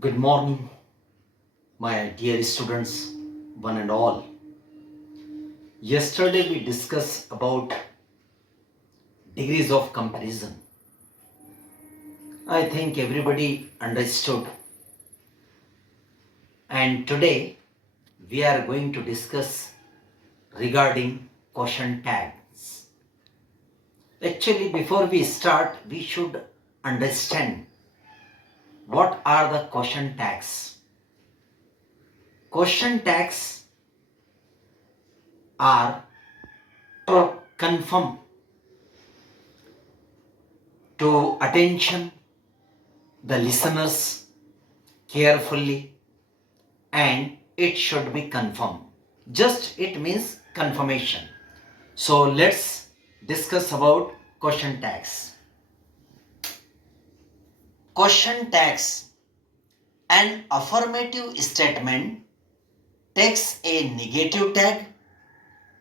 Good morning, my dear students, one and all. Yesterday we discussed about degrees of comparison. I think everybody understood. And today we are going to discuss regarding question tags. Actually, before we start, we should understand what are the question tags. Question tags are to confirm, to attention the listeners carefully, and it should be confirmed. Just it means confirmation. So let's discuss about question tags. Question tags. An affirmative statement takes a negative tag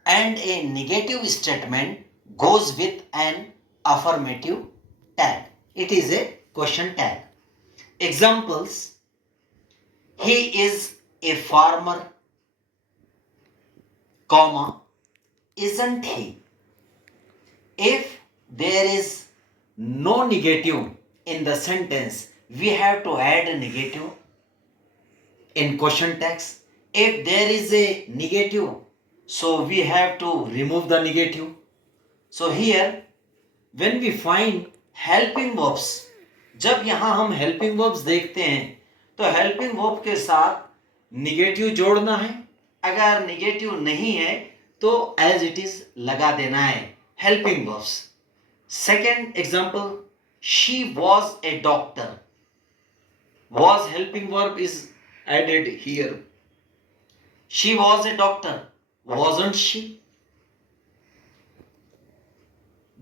and a negative statement goes with an affirmative tag. It is a question tag. Examples: he is a farmer, comma, isn't he? If there is no negative in the sentence, we have to add a negative in question tags. If there is a negative, so we have to remove the negative. So here, when we find helping verbs, जब यहाँ हम helping verbs देखते हैं तो helping verb के साथ negative जोड़ना है. अगर negative नहीं है तो as it is लगा देना है. Helping verbs. Second example, she was a doctor. Was helping verb is added here. She was a doctor, wasn't she?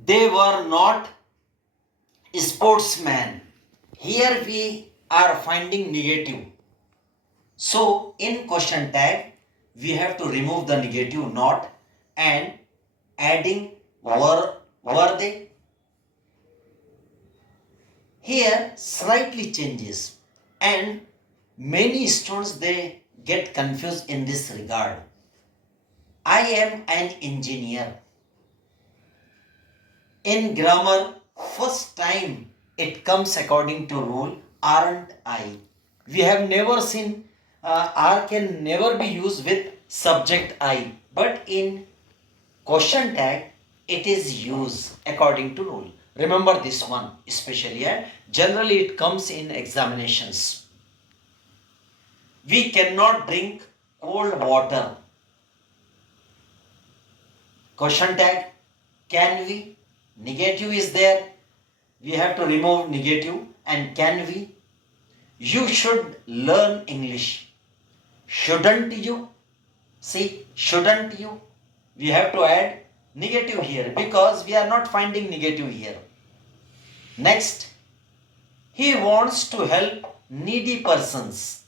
They were not sportsmen. Here we are finding negative. So in question tag, we have to remove the negative not and adding were they. Here slightly changes and many students they get confused in this regard. I am an engineer. In grammar, first time it comes according to rule, aren't I? We have never seen are can never be used with subject I, but in question tag it is used according to rule. Remember this one especially. Generally it comes in examinations. We cannot drink cold water. Question tag, can we? Negative is there. We have to remove negative and can we? You should learn English. Shouldn't you? See, shouldn't you? We have to add negative here because we are not finding negative here. Next, he wants to help needy persons.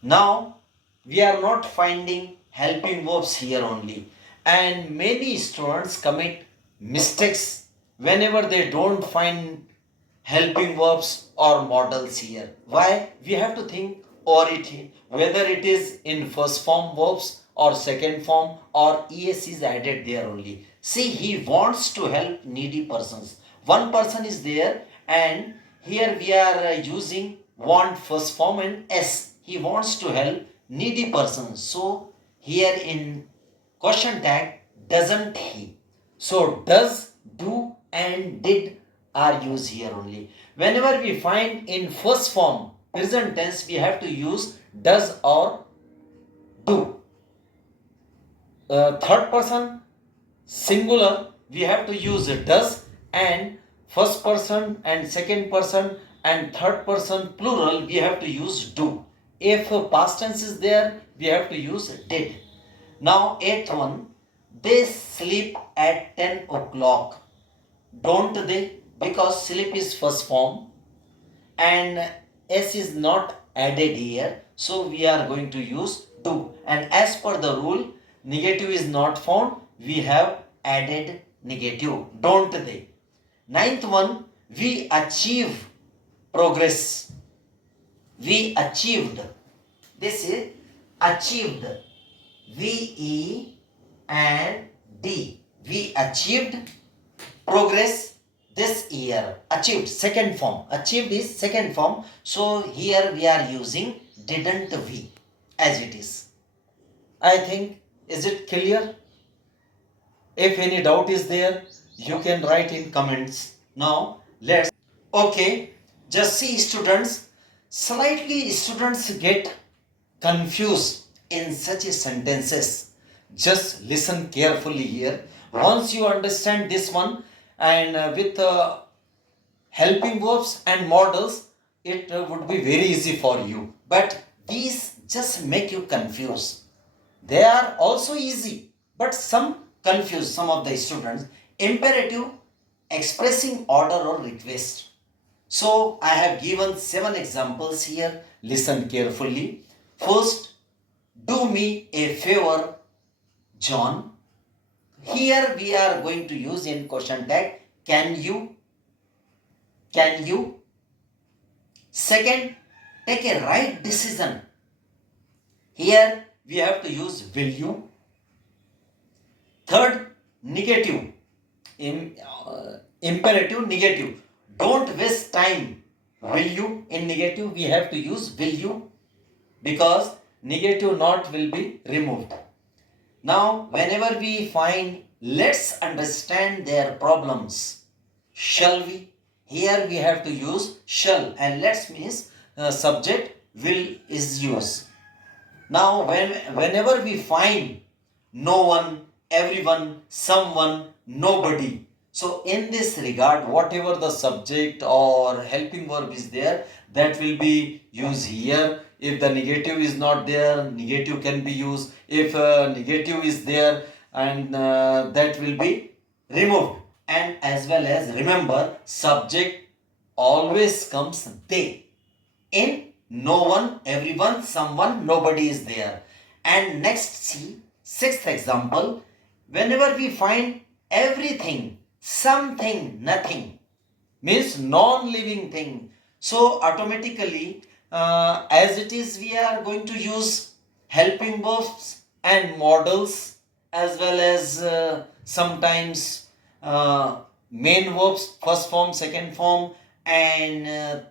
Now, we are not finding helping verbs here only. And many students commit mistakes whenever they don't find helping verbs or models here. Why? We have to think or it whether it is in first form verbs or second form or es is added there only. See, he wants to help needy persons. One person is there and here we are using want first form and s. He wants to help needy persons. So here in question tag, doesn't he? So does, do and did are used here only. Whenever we find in first form present tense, we have to use does or do. Third person singular, we have to use does, and first person and second person and third person plural, we have to use do. If past tense is there, we have to use did. Now eighth one, they sleep at 10 o'clock. Don't they? Because sleep is first form and s is not added here, so we are going to use do. And as per the rule, negative is not found, we have added negative. Don't they? Ninth one, we achieve progress. We achieved. This is achieved. V-E and D. We achieved progress this year. Achieved, second form. Achieved is second form. So here we are using didn't we as it is. I think, is it clear? If any doubt is there, you can write in comments. Now let's, okay, just see students, slightly students get confused in such a sentences. Just listen carefully here. Once you understand this one, and with helping verbs and models, it would be very easy for you. But these just make you confused. They are also easy, but some confuse some of the students. Imperative, expressing order or request. So I have given 7 examples here. Listen carefully. First, do me a favor, John. Here we are going to use in question tag, can you? Can you? Second, take a right decision. Here we have to use will you. Third, negative, imperative, negative. Don't waste time. Will you? In negative we have to use will you, because negative not will be removed. Now whenever we find, let's understand their problems. Shall we? Here we have to use shall, and let's means subject will is used. Now whenever we find no one, everyone, someone, nobody, so in this regard, whatever the subject or helping verb is there, that will be used here. If the negative is not there, negative can be used. If negative is there, and that will be removed. And as well as remember, subject always comes they. In no one, everyone, someone, nobody is there. And next, see, sixth example, whenever we find everything, something, nothing, means non-living thing. So automatically, as it is, we are going to use helping verbs and models, as well as sometimes main verbs, first form, second form, and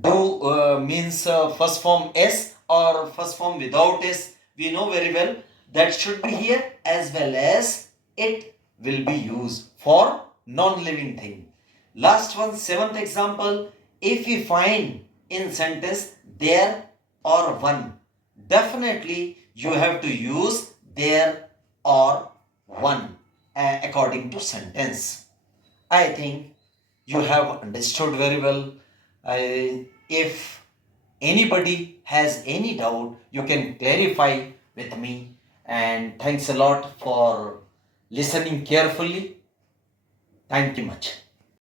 do means first form s or first form without s. We know very well that should be here, as well as it will be used for non-living thing. Last one, seventh example, if we find in sentence there or one, definitely you have to use there or one according to sentence. I think you have understood very well. If anybody has any doubt, you can clarify with me. And thanks a lot for listening carefully. Thank you much.